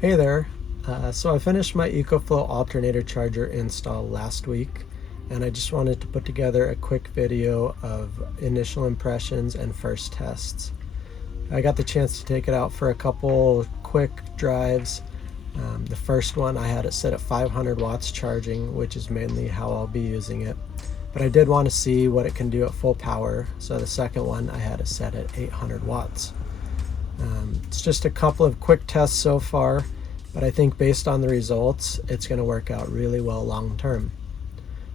Hey there. So I finished my EcoFlow Alternator Charger install last week, and I just wanted to put together a quick video of initial impressions and first tests. I got the chance to take it out for a couple quick drives. The first one I had it set at 500 watts charging, which is mainly how I'll be using it. But I did want to see what it can do at full power, so the second one I had it set at 800 watts. It's just a couple of quick tests so far, but I think based on the results, it's going to work out really well long term.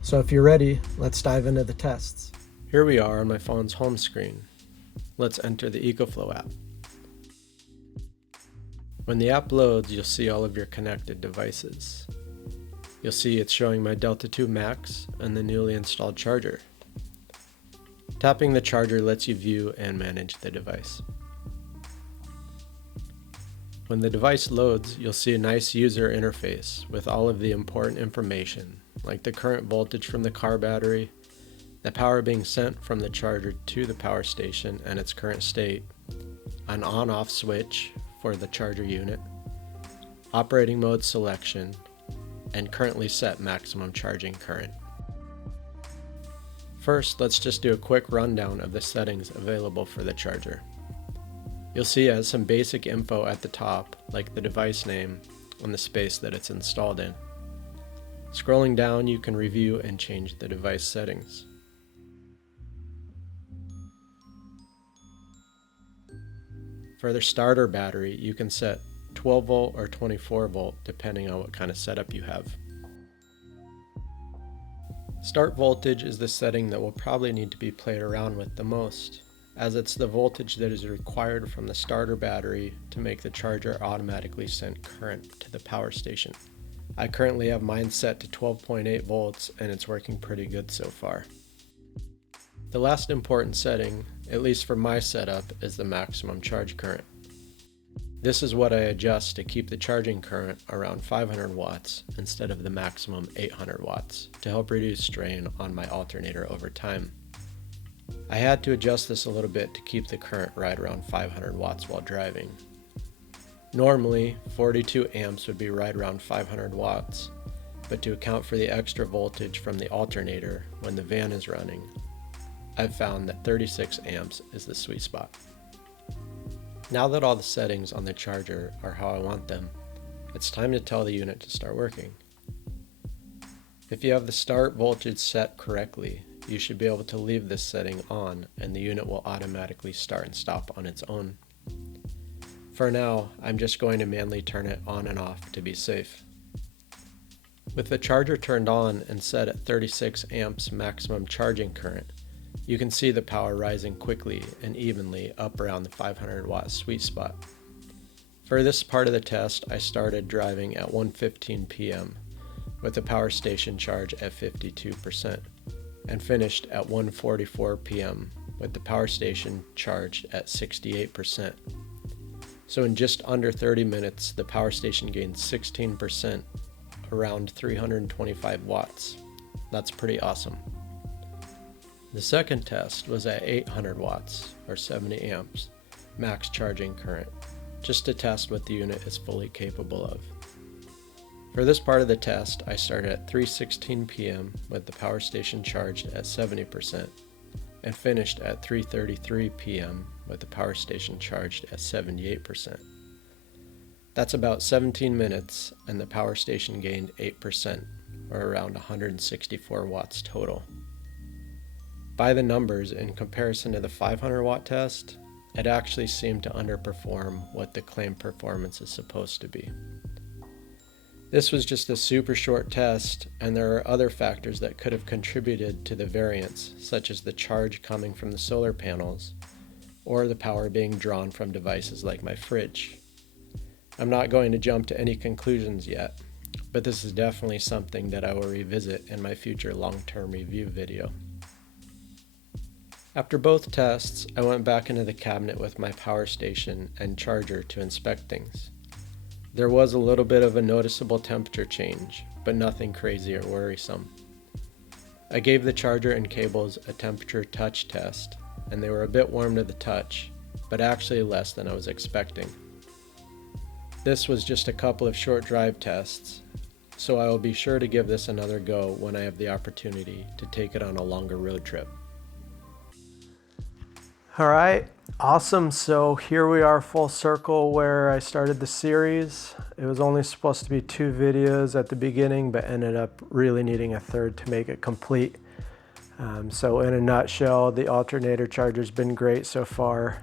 So if you're ready, let's dive into the tests. Here we are on my phone's home screen. Let's enter the EcoFlow app. When the app loads, you'll see all of your connected devices. You'll see it's showing my Delta 2 Max and the newly installed charger. Tapping the charger lets you view and manage the device. When the device loads, you'll see a nice user interface with all of the important information, like the current voltage from the car battery, the power being sent from the charger to the power station and its current state, an on-off switch for the charger unit, operating mode selection, and currently set maximum charging current. First, let's just do a quick rundown of the settings available for the charger. You'll see it has some basic info at the top, like the device name and the space that it's installed in. Scrolling down, you can review and change the device settings. For the starter battery, you can set 12 volt or 24 volt depending on what kind of setup you have. Start voltage is the setting that will probably need to be played around with the most, as it's the voltage that is required from the starter battery to make the charger automatically send current to the power station. I currently have mine set to 12.8 volts and it's working pretty good so far. The last important setting, at least for my setup, is the maximum charge current. This is what I adjust to keep the charging current around 500 watts instead of the maximum 800 watts to help reduce strain on my alternator over time. I had to adjust this a little bit to keep the current right around 500 watts while driving. Normally, 42 amps would be right around 500 watts, but to account for the extra voltage from the alternator when the van is running, I've found that 36 amps is the sweet spot. Now that all the settings on the charger are how I want them, it's time to tell the unit to start working. If you have the start voltage set correctly, you should be able to leave this setting on and the unit will automatically start and stop on its own. For now, I'm just going to manually turn it on and off to be safe. With the charger turned on and set at 36 amps maximum charging current, you can see the power rising quickly and evenly up around the 500 watt sweet spot. For this part of the test, I started driving at 1:15 p.m. with the power station charge at 52%. and finished at 1:44 p.m. with the power station charged at 68%. So in just under 30 minutes, the power station gained 16%, around 325 watts. That's pretty awesome. The second test was at 800 watts, or 70 amps, max charging current, just to test what the unit is fully capable of. For this part of the test, I started at 3:16 p.m. with the power station charged at 70% and finished at 3:33 p.m. with the power station charged at 78%. That's about 17 minutes and the power station gained 8%, or around 164 watts total. By the numbers, in comparison to the 500 watt test, it actually seemed to underperform what the claimed performance is supposed to be. This was just a super short test, and there are other factors that could have contributed to the variance, such as the charge coming from the solar panels, or the power being drawn from devices like my fridge. I'm not going to jump to any conclusions yet, but this is definitely something that I will revisit in my future long-term review video. After both tests, I went back into the cabinet with my power station and charger to inspect things. There was a little bit of a noticeable temperature change, but nothing crazy or worrisome. I gave the charger and cables a temperature touch test, and they were a bit warm to the touch, but actually less than I was expecting. This was just a couple of short drive tests, so I will be sure to give this another go when I have the opportunity to take it on a longer road trip. All right, awesome. So here we are full circle where I started the series. It was only supposed to be 2 videos at the beginning, but ended up really needing a third to make it complete. So in a nutshell, the alternator charger's been great so far.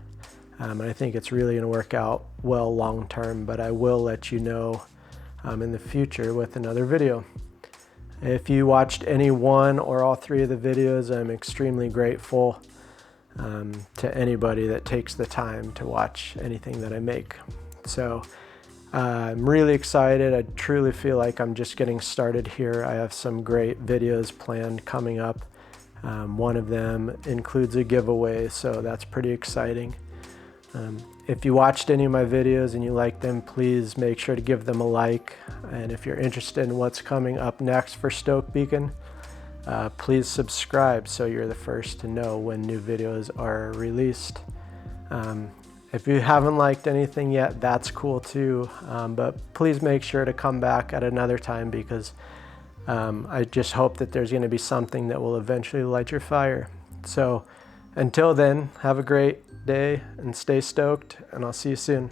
And I think it's really going to work out well long term, but I will let you know in the future with another video. If you watched any one or all 3 of the videos, I'm extremely grateful to anybody that takes the time to watch anything that I make. So I'm really excited. I truly feel like I'm just getting started here. I have some great videos planned coming up. One of them includes a giveaway, so that's pretty exciting. If you watched any of my videos and you like them, please make sure to give them a like. And if you're interested in what's coming up next for Stoke Beacon, please subscribe so you're the first to know when new videos are released. If you haven't liked anything yet, that's cool too, but please make sure to come back at another time, because I just hope that there's going to be something that will eventually light your fire. So until then, have a great day and stay stoked, and I'll see you soon.